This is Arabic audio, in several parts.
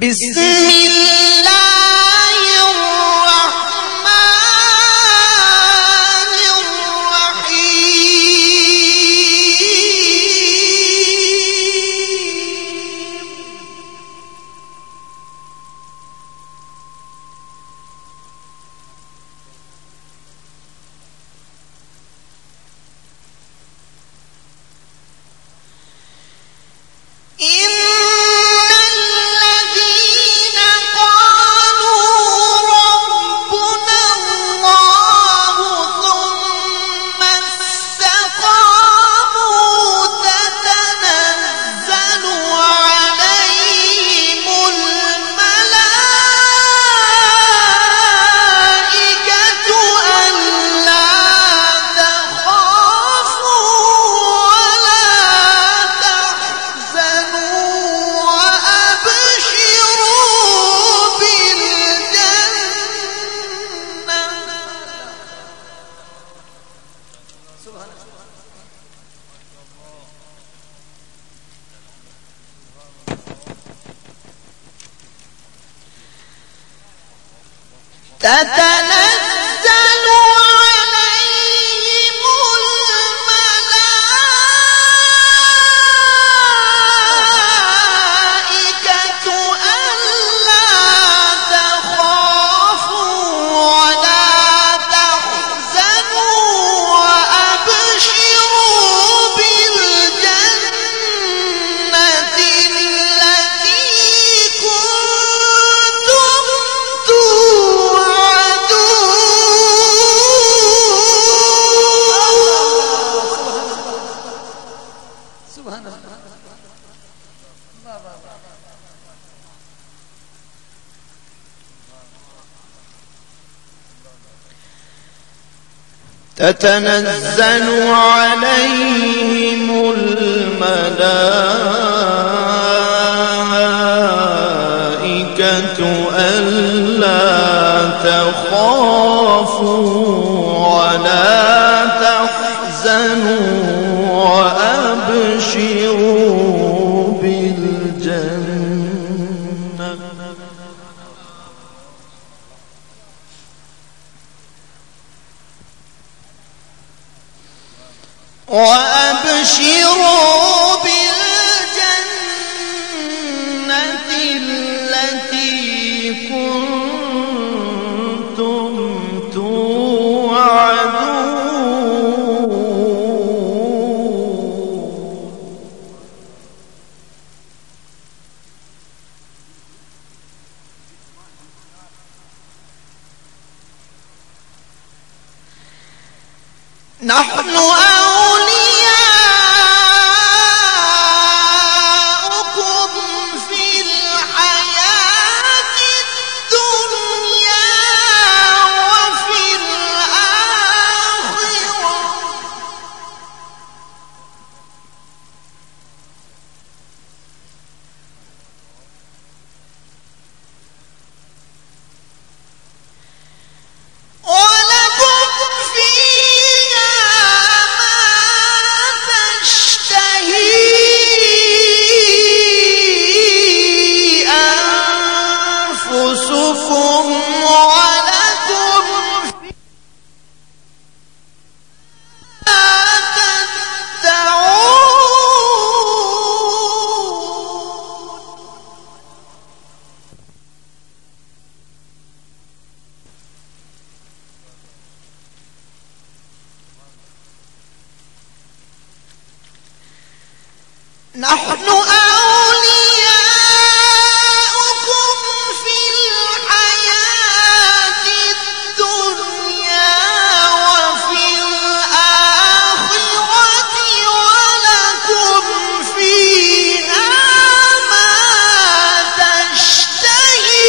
بسم الله الرحمن الرحيم. تتنزل عليهم الملائكة ألا تخافوا ولا تحزنوا وأبشروا بالجنة التي كنتم تتنزل عليهم الملائكة ألا تخافوا ولا تحزنوا وأبشروا بالجنة التي كنتم توعدون. نحن أولياؤكم في الحياة الدنيا وفي الآخرة ولكم فيها ما تشتهي أنفسكم ولكم فيها تدعون. نحن أولياؤكم في الحياة الدنيا وفي الآخرة ولكم فيها ما تشتهي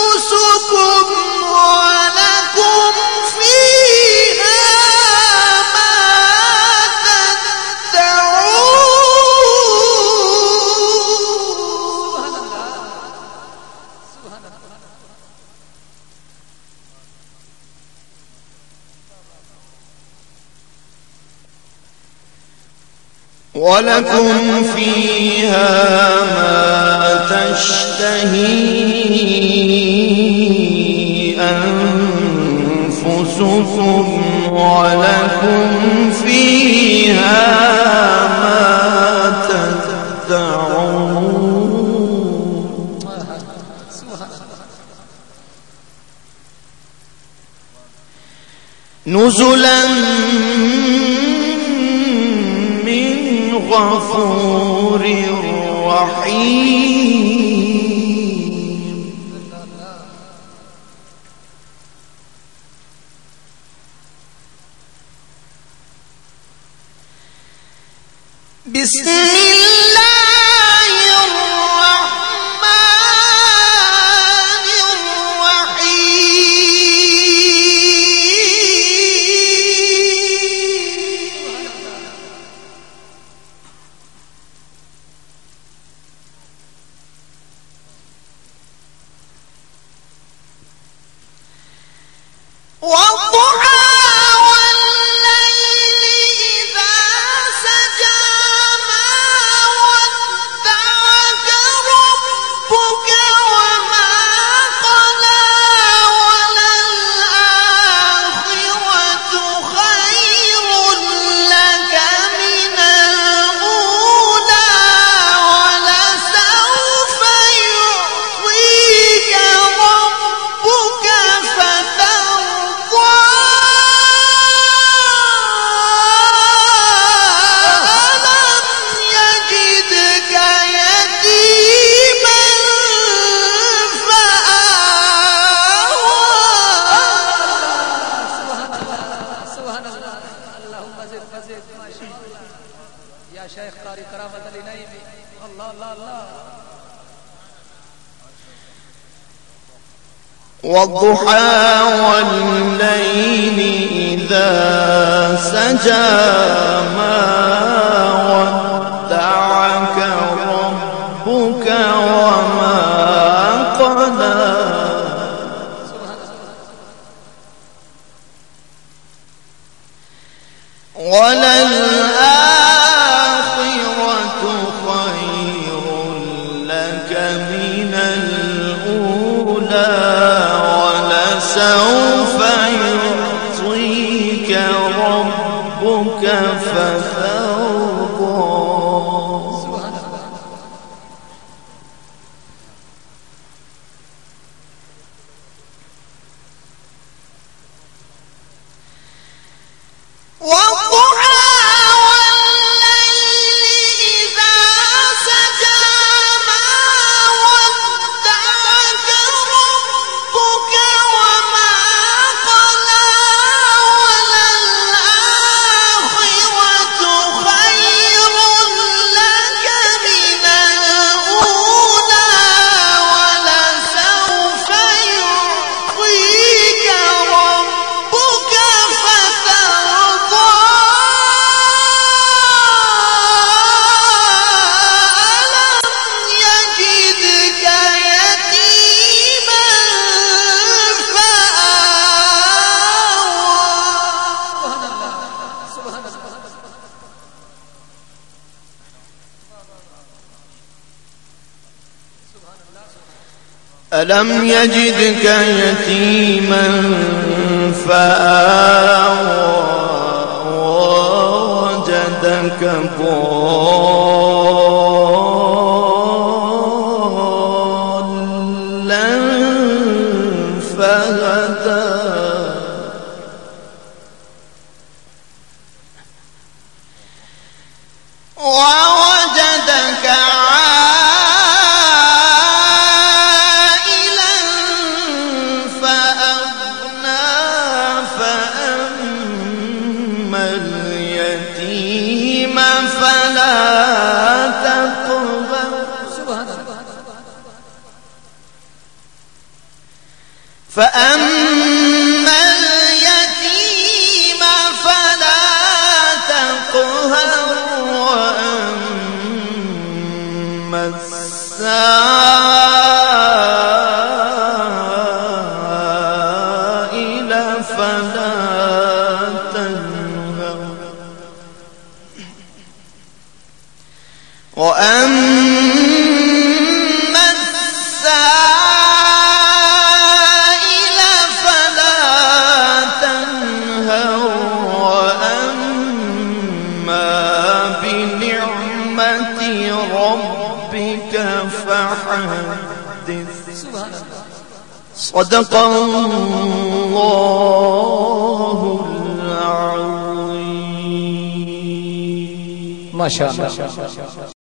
أنفسكم ولكم فيها ما ولكم فيها ما تشتهي أنفسكم ولكم فيها ما تدعون نزلا غفور رحيم بسم الله الرحمن الرحيم والضحى والليل إذا سجى ما ودعك ربك وما قلى وللآخرة خير لك من الأولى ولسوف يعطيك ربك فترضى ألم يجدك يتيما فآوى سبحان الله اللهم زد فزد ما شئت يا شيخ قاري كرامة لنيمي الله الله الله والضحى والليل إذا سجى ما ودعك ربك وما قلى وللآخرة خير لك من الأولى ولسوف يعطيك ربك فترضى والضحى والليل إذا سجى ما ودعك ربك وما قلى وللآخرة خير لك من الأولى ولسوف يعطيك ربك فترضى ألم يجدك يتيما فآوى سبحان الله ألم يجدك يتيما فآوى ووجدك ضالا فهدى ووجدك عائلا فأغنى فأما اليتيم فلا تقهر سبحان الله فأما اليتيم فلا تقهر وأما السائل فلا تنهر وأما السائل فلا تنهر وأما بنعمة ربك فحدث. صدق الله العظيم. ما شاء الله.